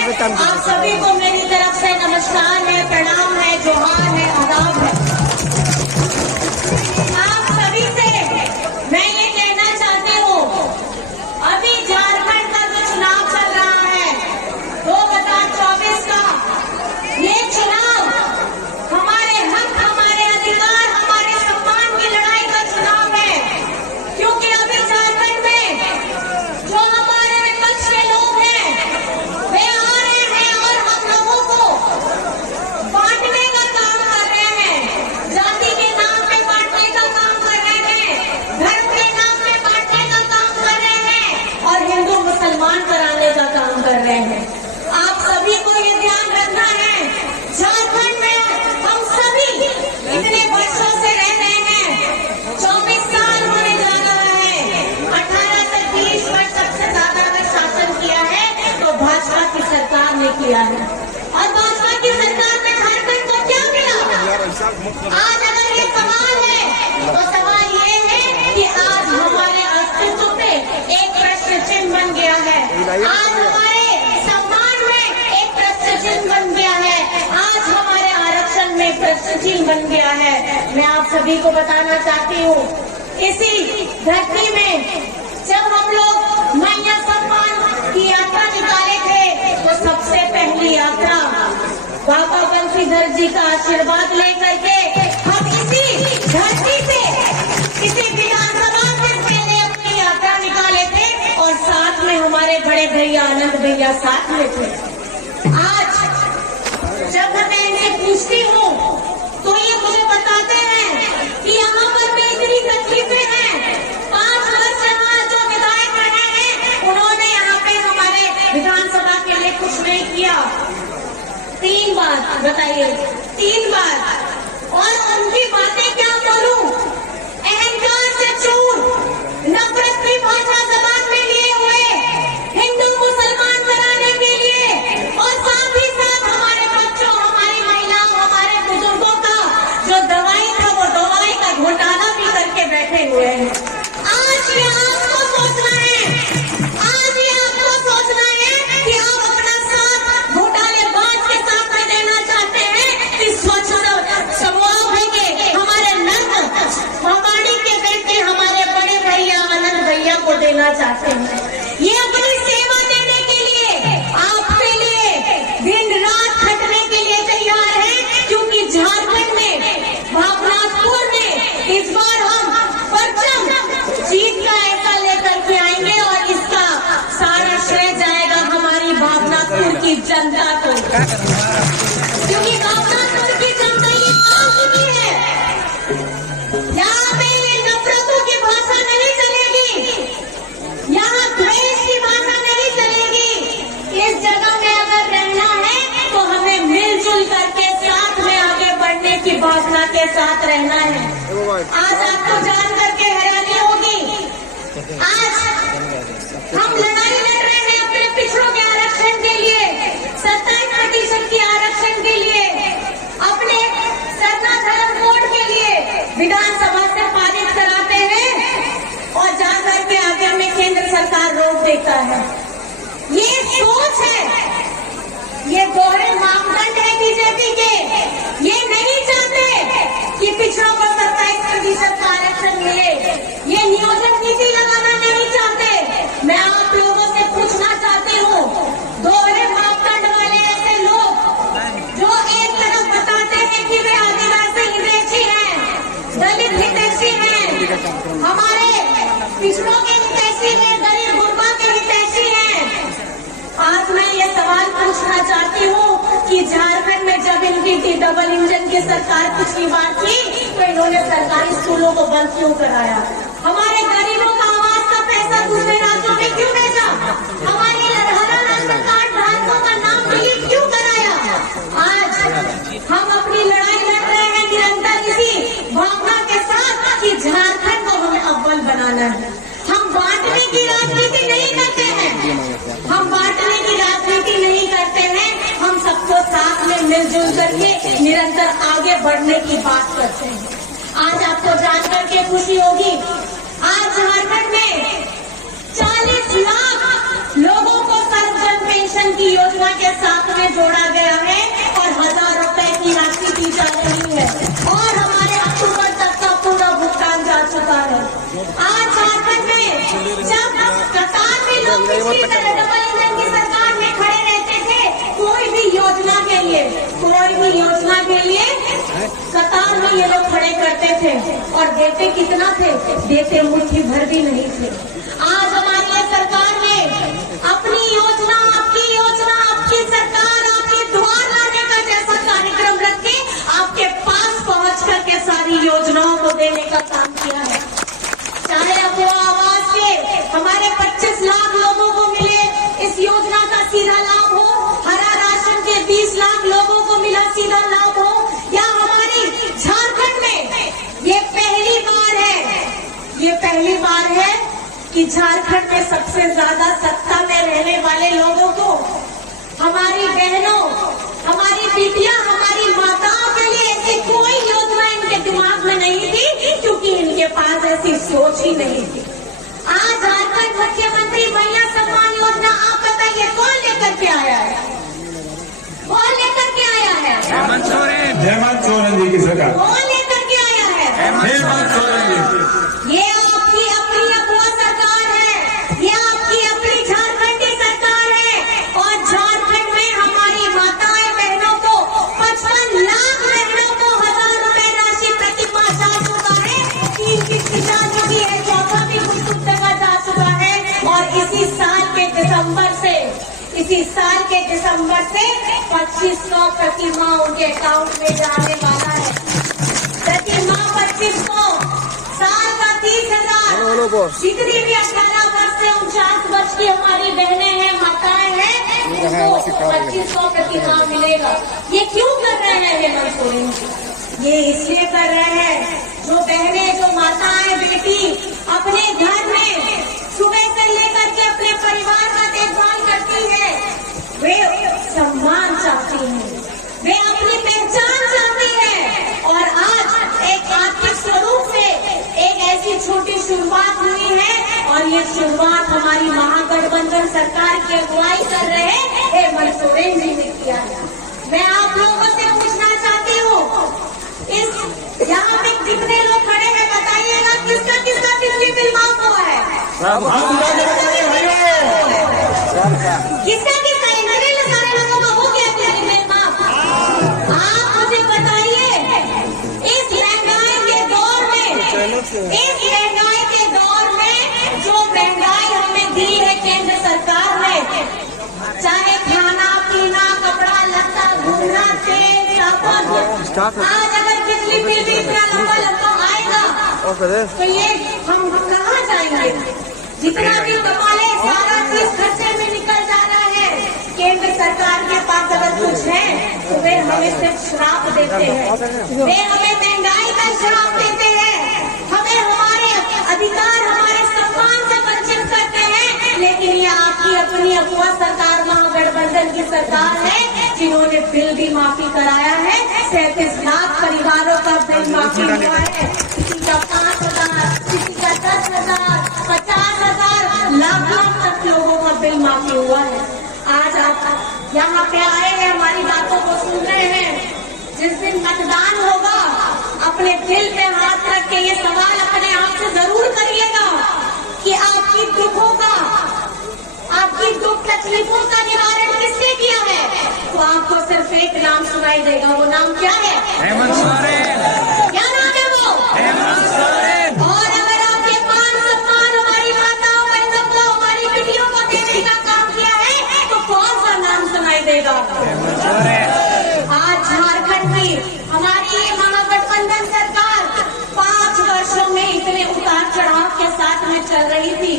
आप सभी को मेरी तरफ से नमस्कार है, प्रणाम है, जोहार है, आदाब है। आप सभी से मैं ये कहना चाहती हूँ, अभी झारखंड का जो चुनाव चल रहा है 2024 का, ये चुनाव हमारे हक, हमारे अधिकार, हमारे सम्मान की लड़ाई का चुनाव है। क्योंकि अभी झारखंड में जो हमारे विपक्ष के लोग हैं वे आ रहे हैं और हम लोगों को बांटने का काम कर रहे हैं, जाति के नाम पे बांटने का काम कर रहे हैं, धर्म के नाम पे बांटने का काम कर रहे हैं और हिंदू मुसलमान कराने का काम कर रहे हैं। आप सभी को ये ध्यान रखना है, झारखंड में हम सभी इतने वर्षों से रह रहे हैं, 24 साल होने जा रहा है, 18 से 20 वर्ष सबसे ज्यादा अगर शासन किया है तो भाजपा की सरकार ने किया है। और भाजपा की सरकार में झारखंड को क्या मिला? आज अगर ये सवाल है तो सवाल ये है कि आज हमारे अस्तित्व पे एक प्रश्न चिन्ह बन गया है, आज हमारे सम्मान में एक प्रश्न चिन्ह बन गया है, आज हमारे आरक्षण में प्रश्न चिन्ह बन गया है। मैं आप सभी को बताना चाहती हूँ, इसी धरती में जब हम लोग मैया सम्मान की यात्रा निकाले थे तो सबसे पहली यात्रा बाबा बंशीधर जी का आशीर्वाद लेकर के हम इसी धरती पे, इसी विधानसभा से पहले अपनी यात्रा निकाले थे और साथ में हमारे बड़े भैया आनंद भैया साथ में थे। आज जब मैं इनसे पूछती हूँ तो ये मुझे बताते हैं कि यहाँ पर भी इतनी तकलीफें हैं। 5 वर्ष यहाँ जो विधायक रहे हैं उन्होंने यहाँ पे हमारे विधानसभा के लिए कुछ नहीं किया। 3 बार बताइए, 3 बार, और उनकी बातें क्या बोलूं, अहंकार से चूर, नफरत की भाषा जबान में लिए हुए, हिंदू मुसलमान कराने के लिए और साथ ही साथ हमारे बच्चों, हमारी महिलाओं, हमारे बुजुर्गों का जो दवाई था वो दवाई का घोटाला भी करके बैठे हुए हैं। आज ये आपको सोचना है, आज ये आपको सोचना है कि आप अपना साथ घोटालेबाज के साथ में देना चाहते हैं कि स्वच्छ स्वभाव है कि हमारे नर्क भवानी के बेटे हमारे बड़े भैया आनंद भैया को देना चाहते हैं। ये अपनी सेवा देने के लिए, आपके लिए दिन रात खटने के लिए तैयार है, क्योंकि झारखंड में, भावनाथपुर में इस बार हम परचम जीत का ऐसा लेकर के आएंगे और इसका सारा श्रेय जाएगा हमारी भावनाथपुर की जनता को, क्योंकि भावनाथपुर की जनता ये मान चुकी है, यहाँ पे ये नफरतों की भाषा नहीं चलेगी, यहाँ द्वेष की भाषा नहीं चलेगी। इस जगह में अगर रहना है तो हमें मिलजुल करके साथ में आगे बढ़ने की भावना के साथ रहना है। आज आपको जान करके हैरानी होगी, आज हम लड़ाई लड़ रहे हैं अपने पिछड़ों के आरक्षण के लिए, 27% की आरक्षण के लिए, अपने सरना धर्म कोड के लिए विधानसभा से पारित कराते हैं और जाकर के आगे में केंद्र सरकार रोक देता है। ये सोच है, ये दोहरे मापदंड है बीजेपी के। ये नहीं चाहते कि पिछड़ों को 27% का आरक्षण मिले, ये नियोजन नीति लगाना नहीं चाहते। मैं आप लोगों से पूछना चाहती हूँ, दोहरे मापदंड वाले ऐसे लोग जो एक तरफ बताते हैं कि वे आदिवासी हितैषी हैं, दलित हितैषी हैं, हमारे पिछड़ों के हितैषी हैं, गरीब गुरबा के हितैषी हैं। आज मैं ये सवाल पूछना चाहती हूँ कि झारखंड में जब इनकी थी डबल इंजन की सरकार पिछली बार थी तो इन्होंने सरकारी स्कूलों को बंद क्यों कराया? हमारे गरीबों का आवास का पैसा दूसरे राज्यों में क्यों भेजा? हमारे हरा राशन कार्ड धारकों का नाम डिलीट क्यों कराया? आज हम अपनी लड़ाई लड़ रहे हैं निरंतर इसी भावना के साथ कि झारखंड को हमें अव्वल बनाना है। हम बांटने की राजनीति नहीं करते हैं, हम बांटने की राजनीति नहीं करते हैं, हम सबको साथ में मिलजुल करके निरंतर आगे बढ़ने की बात करते हैं। आज आपको जान करके खुशी होगी, आज झारखंड में 40 लाख लोगों को सर्वजन पेंशन की योजना के साथ में जोड़ा गया है और 1000 रुपए की राशि दी जा रही है और हमारे अक्टूबर तक का पूरा भुगतान जा चुका है। आज झारखंड में जब कतार में लोग पिछली तरह डबल इंजन की सरकार में खड़े रहते थे, कोई भी योजना के लिए कतार में ये लोग खड़े करते थे और देते कितना थे? देते मुट्ठी भर भी नहीं थे। आज हमारी ये सरकार ने अपनी योजना, आपकी सरकार आपके द्वार लाने का जैसा कार्यक्रम रख के आपके पास पहुंच करके सारी योजनाओं को देने का काम किया है। चाहे अफवाह आवाज के हमारे 25 लाख लोगों को मिले इस योजना का सीधा लाभ हो, हरा राशन के 20 लाख लोगों को मिला सीधा लाभ हो, या हमारी झारखंड में ये पहली बार है कि झारखंड में सबसे ज्यादा सत्ता में रहने वाले लोगों को, हमारी बहनों, हमारी बेटियां, हमारी माताओं के लिए ऐसी कोई योजना इनके दिमाग में नहीं थी, क्योंकि इनके पास ऐसी सोच ही नहीं थी। आज झारखंड मुख्यमंत्री महिला सम्मान योजना, आप बताइए कौन लेकर के आया है? कौन लेकर के आया है? हेमंत सोरेन जी की सरकार। कौन लेकर के आया है? हेमंत सोरेन जी। ये आपकी अपनी अफवाह सरकार है, ये आपकी अपनी झारखंडी सरकार है और झारखंड में हमारी माताएं बहनों को 55 लाख बहनों को 1000 रुपए राशि प्रति माह जा चुका है। 3 किस्त जा चुकी है, चौथा भी कुछ जगह जा चुका है और इसी साल के दिसंबर से 2500 प्रति माह उनके अकाउंट में जाने वाला है। प्रति माह 2500, साल का 30,000। जितनी भी 18 वर्ष से 49 वर्ष की हमारी बहनें हैं, माताएं हैं, उनको 2500 प्रति माह मिलेगा। ये क्यों कर रहे हैं हेमंत सोरेन जी? ये इसलिए कर रहे हैं, जो बहनें, जो माताएं, बेटी अपने घर में सुबह से लेकर के अपने परिवार का देखभाल करती है, वे सम्मान चाहती हैं, वे अपनी पहचान चाहती हैं और आज एक आर्थिक स्वरूप से एक ऐसी छोटी शुरुआत हुई है और ये शुरुआत हमारी महागठबंधन सरकार की अगुवाई कर रहे हेमंत सोरेन जी ने किया है। मैं आप लोगों से पूछना चाहती हूँ, इस यहाँ पे जितने लोग खड़े हैं बताइएगा किसका बिजली बिल माफ हुआ है? किसका सारे लोगों का हो गया बिजली बिल माफ? आप मुझे बताइए, इस महंगाई के दौर में जो महंगाई हमें दी है केंद्र सरकार ने, चाहे खाना पीना, कपड़ा लत्ता, घूमना, तेल, साबुन, आज अगर बिजली बिल भी इतना लंबा आएगा तो ये हम कहाँ जाएंगे? जितना भी कमाले सारा चीज खर्चे में निकल जा रहा है। केंद्र सरकार के पास अगर कुछ है तो वे हमें सिर्फ श्राप देते हैं, वे हमें महंगाई का श्राप देते हैं, हमें हमारे अधिकार, हमारे सम्मान से वंचित करते हैं। लेकिन ये आपकी अपनी अफवाह सरकार, महागठबंधन की सरकार है, जिन्होंने बिल भी माफी कराया है। 37 लाख परिवारों का बिल माफी हुआ है, किसी का 5,000, किसी का 10,000, 50,000, लाख तक लोगों का बिल माफी हुआ है। आज आप यहाँ पे आए हैं, हमारी बातों को सुन रहे हैं। जिस दिन मतदान होगा, अपने दिल पे हाथ रख के ये सवाल अपने आप से जरूर करिएगा कि आपकी दुख तकलीफों का निवारण किसने किया है? तो आपको सिर्फ एक नाम सुनाई देगा, वो नाम क्या है? हेमंत सोरेन। क्या नाम है वो? हेमंत सोरेन। और अगर आपके मान सम्मान हमारी माताओं, बहनों को, हमारी बेटियों को देने का काम किया है तो कौन सा नाम सुनाई देगा? हेमंत सोरेन। आज झारखंड में हमारी ये महागठबंधन सरकार 5 वर्षों में इतने उतार चढ़ाव के साथ में चल रही थी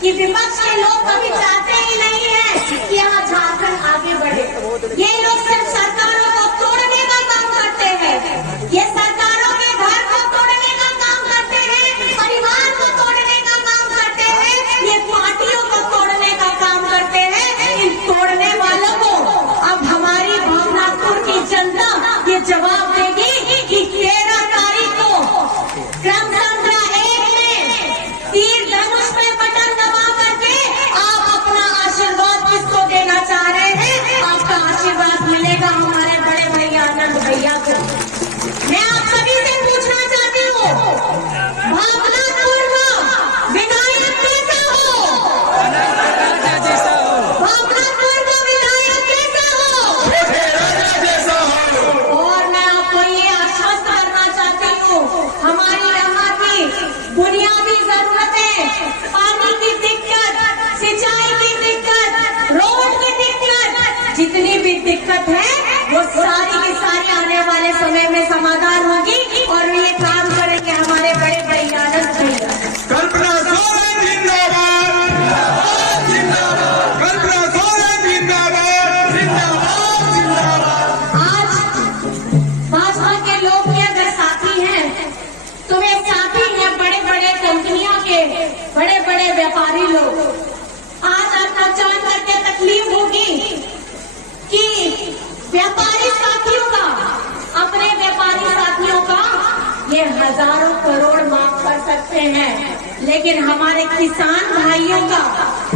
कि विपक्ष के लोग कभी चाहते ही नहीं है कि यहाँ झारखंड आगे बढ़े। ये लोग सिर्फ सरकारों को तोड़ने का काम करते हैं, ये सरकारों के घर को तोड़ने का काम करते हैं, परिवार को तोड़ने का काम करते हैं, ये पार्टियों को तोड़ने का काम करते हैं। इन तोड़ने वालों को अब हमारी भावनापुर की जनता ये जवाब देगी कि 13 तारीख को क्रम संख्या 1 में तीर धनुष पे बटन दबा करके आप अपना आशीर्वाद किसको देना चाह रहे हैं? देते हैं, लेकिन हमारे किसान भाइयों का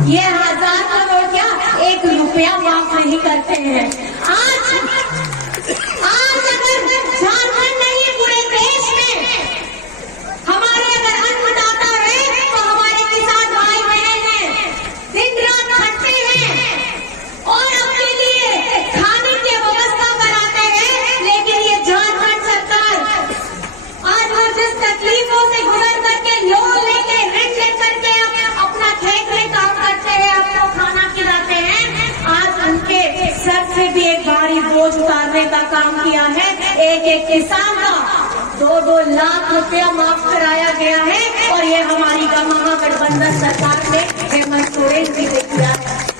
ये 1000 करोड़ क्या 1 रुपया माफ नहीं करते हैं। आज अगर झारखंड नहीं पूरे देश में हमारे अगर अन्नदाता है तो हमारे किसान भाई बहन हैं, दिन रात खटते हैं और अपने लिए खाने की व्यवस्था कराते हैं। लेकिन ये झारखंड सरकार आज वो जिस तकलीफों से गुजर करके लोन लेके ऋण लेकर के अपना खेत में काम करते हैं, आपको खाना खिलाते हैं, आज उनके सर से भी एक भारी बोझ उतारने का काम किया है। एक किसान का 2-2 लाख रुपया माफ कराया गया है और ये हमारी महागठबंधन सरकार ने हेमंत सोरेन जी ने किया है।